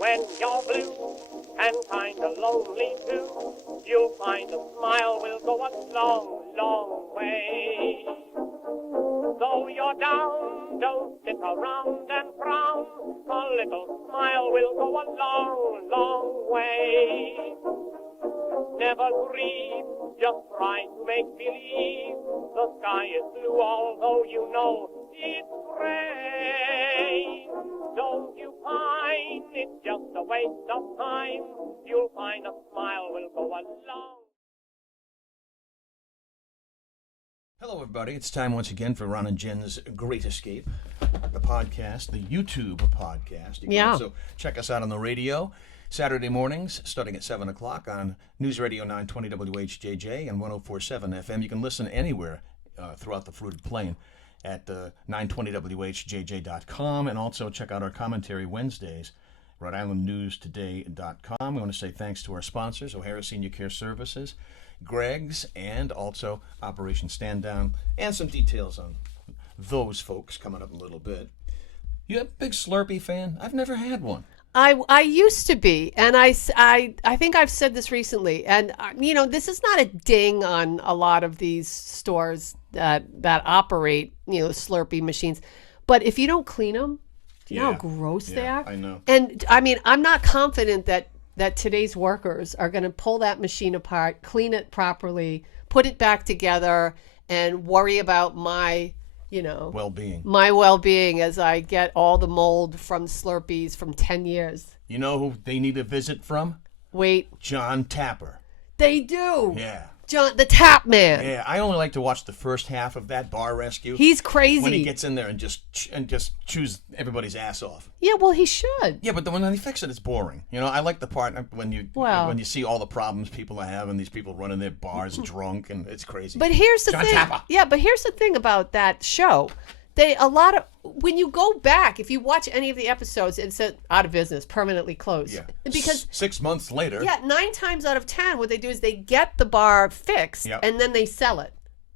When you're blue and kinda lonely too, you'll find a smile will go a long, long way. Though you're down, don't sit around and frown. A little smile will go a long, long way. Never grieve, just try to make believe the sky is blue, although you know it's gray. Don't you pine, it's just a waste of time. You'll find a smile will go a long. Hello, everybody. It's time once again for Ron and Jen's Great Escape, the podcast, the YouTube podcast. You can also check us out on the radio Saturday mornings starting at 7 o'clock on News Radio 920 WHJJ and 104.7 FM. You can listen anywhere throughout the fruited plain at 920WHJJ.com, and also check out our commentary Wednesdays, Rhode-IslandNewsToday.com. We want to say thanks to our sponsors, O'Hara Senior Care Services, Greg's, and also Operation Stand Down, and some details on those folks coming up in a little bit. You a big Slurpee fan? I've never had one. I used to be, and I think I've said this recently, and this is not a ding on a lot of these stores that operate Slurpee machines, but if you don't clean them, do you know how gross they are? I know. And I mean, I'm not confident that today's workers are going to pull that machine apart, clean it properly, put it back together, and worry about my well-being as I get all the mold from Slurpees from 10 years. You know who they need a visit from? Wait. John Tapper. They do. Yeah. John, the Tap Man. Yeah, I only like to watch the first half of that bar rescue. He's crazy. When he gets in there and just chews everybody's ass off. Yeah, well, he should. Yeah, but when they fix it, it's boring. I like the part when you see all the problems people have and these people running their bars drunk, and it's crazy. But here's the thing. Tapper. Yeah, but here's the thing about that show. When you go back, if you watch any of the episodes, it's out of business, permanently closed. Yeah. Because 6 months later. Yeah, 9 times out of 10, what they do is they get the bar fixed and then they sell it.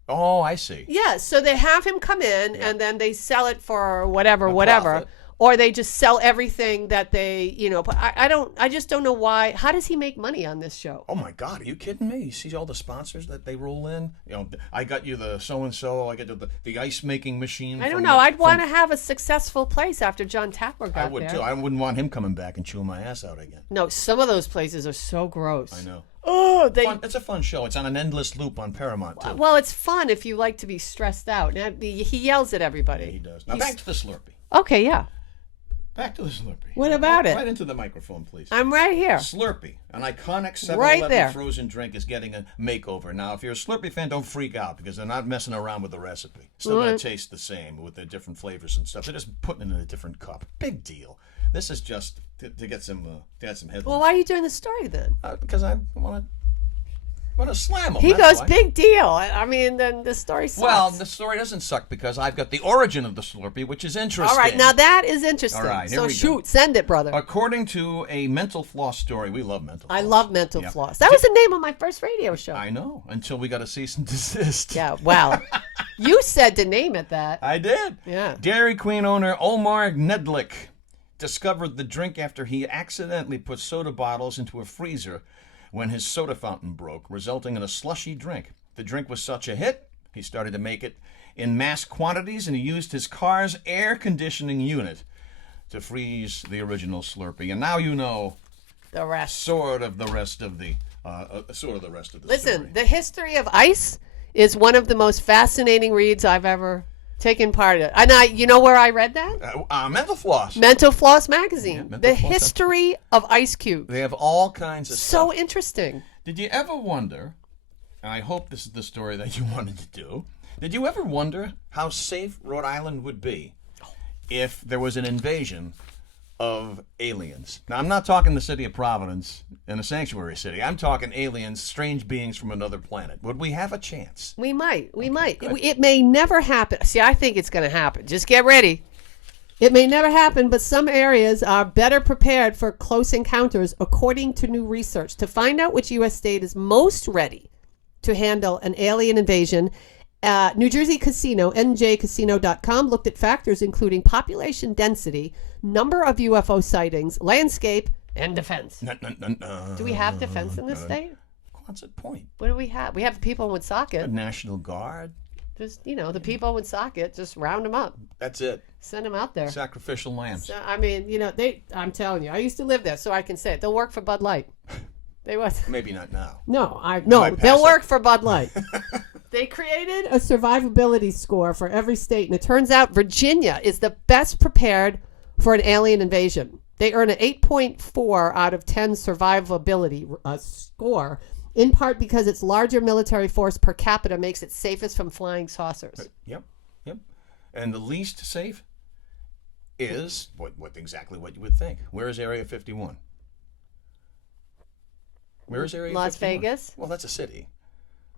Oh, I see. Yeah, so they have him come in and then they sell it for whatever. Profit. Or they just sell everything that they, but I just don't know why. How does he make money on this show? Oh my God, are you kidding me? You see all the sponsors that they roll in? I got you the so-and-so, I got you the ice making machine. I don't know. I'd want to have a successful place after John Tapper got there. I would too. I wouldn't want him coming back and chewing my ass out again. No, some of those places are so gross. I know. Oh, it's a fun show. It's on an endless loop on Paramount too. Well, it's fun if you like to be stressed out. Now, he yells at everybody. Yeah, he does. Now back to the Slurpee. Okay, yeah. Back to the Slurpee. What about it? Right into the microphone, please. I'm right here. Slurpee, an iconic 7-Eleven right frozen drink, is getting a makeover. Now, if you're a Slurpee fan, don't freak out because they're not messing around with the recipe. Still going to taste the same with the different flavors and stuff. They're just putting it in a different cup. Big deal. This is just to get some headlines. Well, why are you doing the story then? Because I want to slam him. He goes, big deal. I mean, then the story sucks. Well, the story doesn't suck because I've got the origin of the Slurpee, which is interesting. All right, now that is interesting. All right, here we go. go. Send it, brother. According to a mental floss story, we love mental floss. I love mental floss. That was the name of my first radio show. I know, until we got a cease and desist. Yeah, well, you said to name it that. I did. Yeah. Dairy Queen owner Omar Nedlick discovered the drink after he accidentally put soda bottles into a freezer when his soda fountain broke, resulting in a slushy drink. The drink was such a hit, he started to make it in mass quantities, and he used his car's air conditioning unit to freeze the original Slurpee. And now you know the rest. Sort of the rest of the Listen, story. the history of ice is one of the most fascinating reads I've ever taken part in. And you know where I read that? Mental Floss. Mental Floss magazine. Yeah, the history of ice cubes. They have all kinds of stuff. So interesting. Did you ever wonder, and I hope this is the story that you wanted to do, did you ever wonder how safe Rhode Island would be if there was an invasion of aliens? Now, I'm not talking the city of Providence in a sanctuary city. I'm talking aliens, strange beings from another planet. Would we have a chance? We might. Good. It may never happen. See, I think it's going to happen. Just get ready. It may never happen, but some areas are better prepared for close encounters, according to new research. To find out which U.S. state is most ready to handle an alien invasion, New Jersey Casino, njcasino.com, looked at factors including population density, number of UFO sightings, landscape, and defense. Do we have defense in this state? What's the point? What do we have? We have people in Woonsocket. National Guard. Just, the people in Woonsocket, just round them up. That's it. Send them out there. Sacrificial lambs. So, I mean, I'm telling you, I used to live there, so I can say it. They'll work for Bud Light. They was. Maybe not now. No, they'll work for Bud Light. They created a survivability score for every state, and it turns out Virginia is the best prepared for an alien invasion. They earn an 8.4 out of 10 survivability score, in part because its larger military force per capita makes it safest from flying saucers. Yep. And the least safe is exactly what you would think. Where is Area 51? Where is Area 51? Las Vegas? Well, that's a city.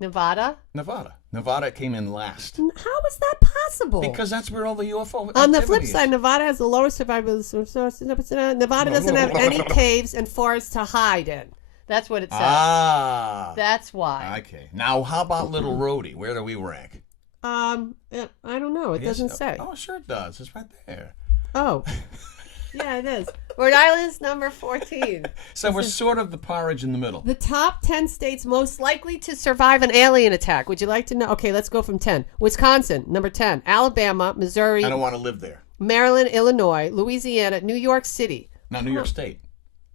Nevada? Nevada came in last. How is that possible? Because that's where all the UFO On the flip activity side, is. Nevada has the lowest survivability. Nevada doesn't have any caves and forests to hide in. That's what it says. That's why. Okay. Now, how about Little Rhodey? Where do we rank? I don't know. It doesn't say. Oh, sure it does. It's right there. Oh. Yeah, it is. Rhode Island's number 14. So we're sort of the porridge in the middle. The top 10 states most likely to survive an alien attack. Would you like to know? Okay, let's go from 10. Wisconsin, number 10. Alabama, Missouri. I don't want to live there. Maryland, Illinois, Louisiana, New York City. No, New York State.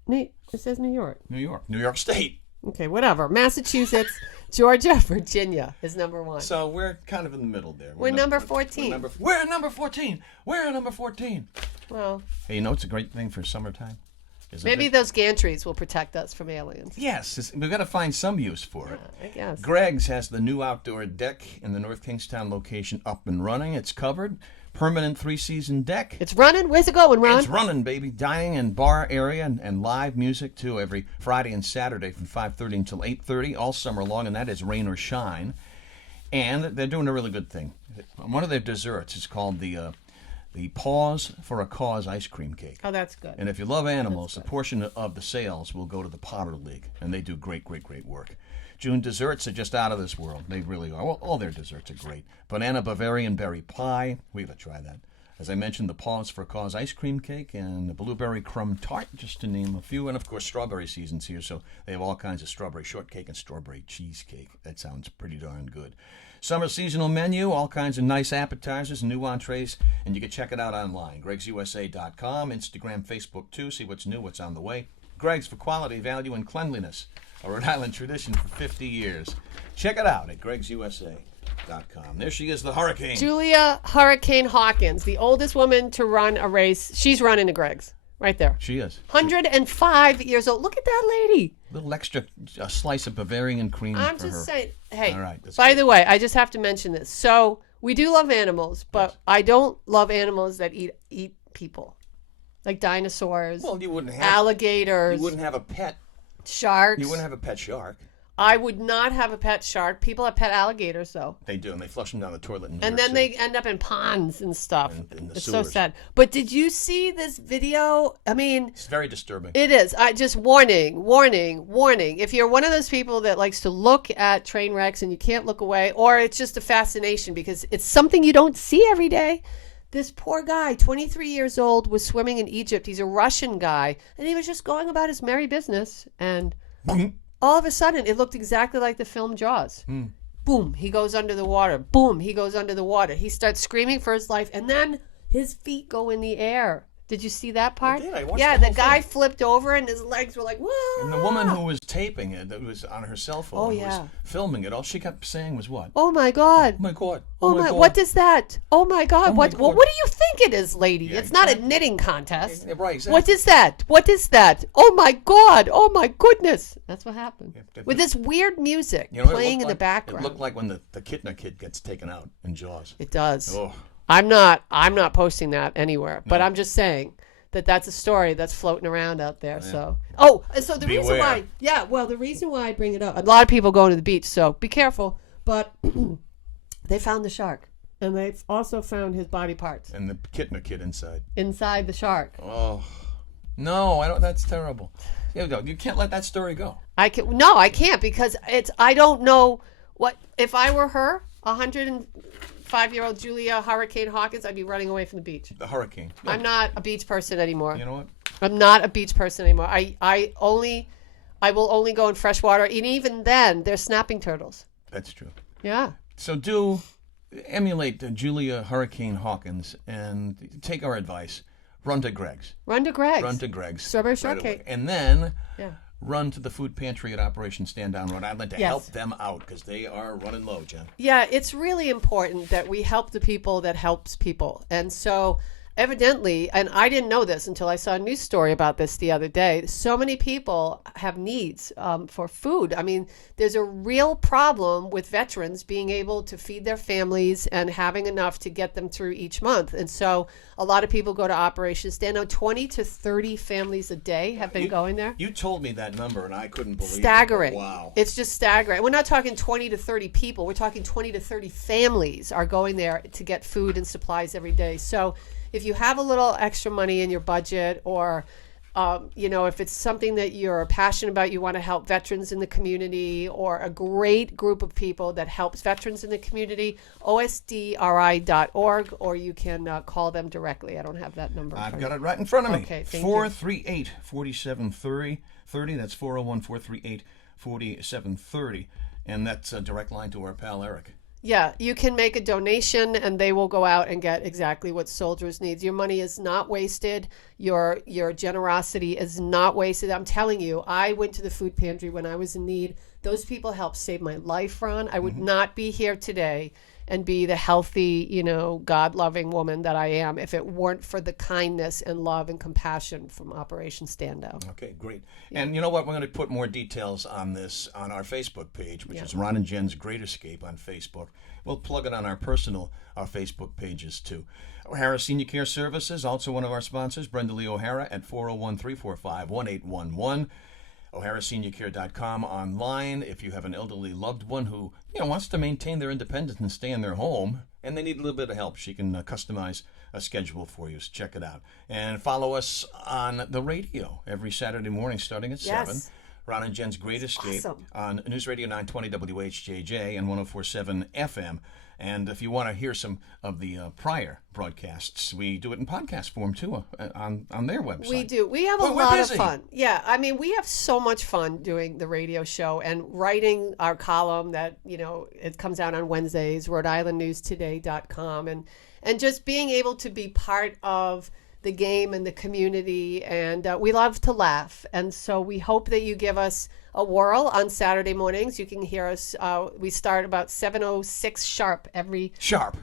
It says New York. New York State. Okay, whatever. Massachusetts, Georgia, Virginia is number 1. So we're kind of in the middle there. We're number 14. We're number 14. We're number 14. Well, hey, it's a great thing for summertime? Maybe those gantries will protect us from aliens. Yes, we've got to find some use for it. I guess. Greg's has the new outdoor deck in the North Kingstown location up and running. It's covered. Permanent 3-season deck. It's running? Where's it going, Ron? It's running, baby. Dining and bar area and live music, too, every Friday and Saturday from 5:30 until 8:30 all summer long, and that is rain or shine. And they're doing a really good thing. One of their desserts is called the Pause for a Cause ice cream cake. Oh, that's good. And if you love animals, a portion of the sales will go to the Potter League, and they do great, great, great work. June desserts are just out of this world. They really are. Well, all their desserts are great. Banana Bavarian berry pie. We gotta try that. As I mentioned, the Pause for a Cause ice cream cake and the blueberry crumb tart, just to name a few. And of course, strawberry season's here, so they have all kinds of strawberry shortcake and strawberry cheesecake. That sounds pretty darn good. Summer seasonal menu, all kinds of nice appetizers and new entrees, and you can check it out online. Greg'sUSA.com, Instagram, Facebook too. See what's new, what's on the way. Greg's for quality, value, and cleanliness. A Rhode Island tradition for 50 years. Check it out at Greg'sUSA.com. There she is, the Hurricane. Julia Hurricane Hawkins, the oldest woman to run a race. She's running to Greg's. Right there. She is. 105 years old. Look at that lady. Little extra slice of Bavarian cream I'm for just her. saying. Hey, all right, by the way, I just have to mention this. So we do love animals, but yes. I don't love animals that eat people. Like dinosaurs. Well, you wouldn't have alligators. You wouldn't have a pet. Sharks. You wouldn't have a pet shark. I would not have a pet shark. People have pet alligators, though. They do, and they flush them down the toilet. And then they end up in ponds and stuff. It's sewers. So sad. But did you see this video? I mean... It's very disturbing. It is. Just warning. If you're one of those people that likes to look at train wrecks and you can't look away, or it's just a fascination because it's something you don't see every day. This poor guy, 23 years old, was swimming in Egypt. He's a Russian guy. And he was just going about his merry business. And... all of a sudden, it looked exactly like the film Jaws. Boom, he goes under the water. Boom, he goes under the water. He starts screaming for his life, and then his feet go in the air. Did you see that part? I did. I watched yeah, the the guy flipped over, and his legs were like, whoa. And the woman who was taping it, that was on her cell phone, who was filming it, all she kept saying was what? Oh, my God. Oh, my God. Oh, my God. What is that? Oh, my God. What do you think it is, lady? Yeah, it's not a knitting contest. Yeah, right, exactly. What is that? What is that? Oh, my God. Oh, my goodness. That's what happened. Yeah, with this weird music playing in the background. It looked like when the Kittner kid gets taken out in Jaws. It does. Oh. I'm not posting that anywhere, but I'm just saying that's a story that's floating around out there. Yeah. So the reason why, the reason why I bring it up, a lot of people go to the beach, so be careful. But they found the shark, and they've also found his body parts and the Kittner kid inside the shark. Oh no, I don't. That's terrible. You can't let that story go. I can't because I don't know what if I were her. 105-year-old Julia Hurricane Hawkins, I'd be running away from the beach. The hurricane. No. I'm not a beach person anymore. You know what? I'm not a beach person anymore. I will only go in fresh water, and even then, they're snapping turtles. That's true. Yeah. So do emulate Julia Hurricane Hawkins and take our advice. Run to Greg's. Run to Greg's. Run to Greg's. Strawberry right shortcake. away. And then Yeah. run to the food pantry at Operation Stand Down Rhode Island to Yes. help them out because they are running low, Jen. Yeah, it's really important that we help the people that helps people. And so evidently, and I didn't know this until I saw a news story about this the other day, so many people have needs for food. I mean, there's a real problem with veterans being able to feed their families and having enough to get them through each month. And so a lot of people go to Operation Stand Down. 20 to 30 families a day have been going there. You told me that number, and I couldn't believe Staggering. it. Wow. It's just staggering. We're not talking 20 to 30 people. We're talking 20 to 30 families are going there to get food and supplies every day. So if you have a little extra money in your budget, or if it's something that you're passionate about, you want to help veterans in the community, or a great group of people that helps veterans in the community, osdri.org, or you can call them directly. I don't have that number. I've got it right in front of me. Okay, thank 438-4730. That's 401-438-4730. And that's a direct line to our pal Eric. Yeah, you can make a donation and they will go out and get exactly what soldiers need. Your money is not wasted. Your generosity is not wasted. I'm telling you, I went to the food pantry when I was in need. Those people helped save my life, Ron. I would not be here today and be the healthy, God-loving woman that I am if it weren't for the kindness and love and compassion from Operation Stand Down. Okay, great. And you know what? We're going to put more details on this on our Facebook page, which is Ron and Jen's Great Escape on Facebook. We'll plug it on our Facebook pages too. O'Hara Senior Care Services, also one of our sponsors, Brenda Lee O'Hara at 401-345-1811. O'HaraSeniorCare.com online if you have an elderly loved one who wants to maintain their independence and stay in their home and they need a little bit of help. She can customize a schedule for you, so check it out. And follow us on the radio every Saturday morning starting at 7. Ron and Jen's Great Escape on News Radio 920 WHJJ and 104.7 FM. And if you want to hear some of the prior broadcasts, we do it in podcast form, too, on their website. We do. We have a lot of fun. Yeah, I mean, we have so much fun doing the radio show and writing our column that, it comes out on Wednesdays, Rhode-IslandNewsToday.com, and just being able to be part of the game and the community, and we love to laugh. And so we hope that you give us a whirl on Saturday mornings. You can hear us. We start about 7:06 sharp every Saturday.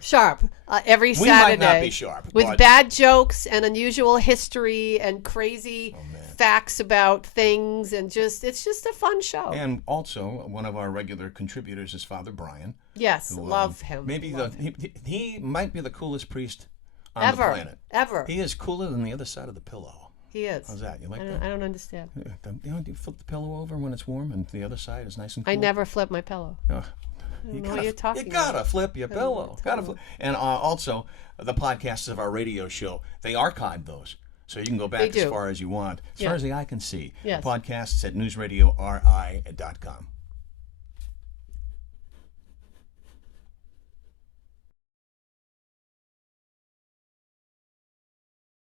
We might not be sharp, with bad jokes and unusual history and crazy facts about things, and it's just a fun show. And also, one of our regular contributors is Father Brian. Yes, who, love him. Maybe he might be the coolest priest on the planet. Ever. He is cooler than the other side of the pillow. He is. How's that? You like that? I don't understand. Do you flip the pillow over when it's warm and the other side is nice and cool? I never flip my pillow. Oh. I don't know what you're talking about. You gotta flip your pillow. Flip. And also, the podcasts of our radio show, they archive those. So you can go back as far as you want. As far as the eye can see. Yes. Podcasts at newsradiori.com.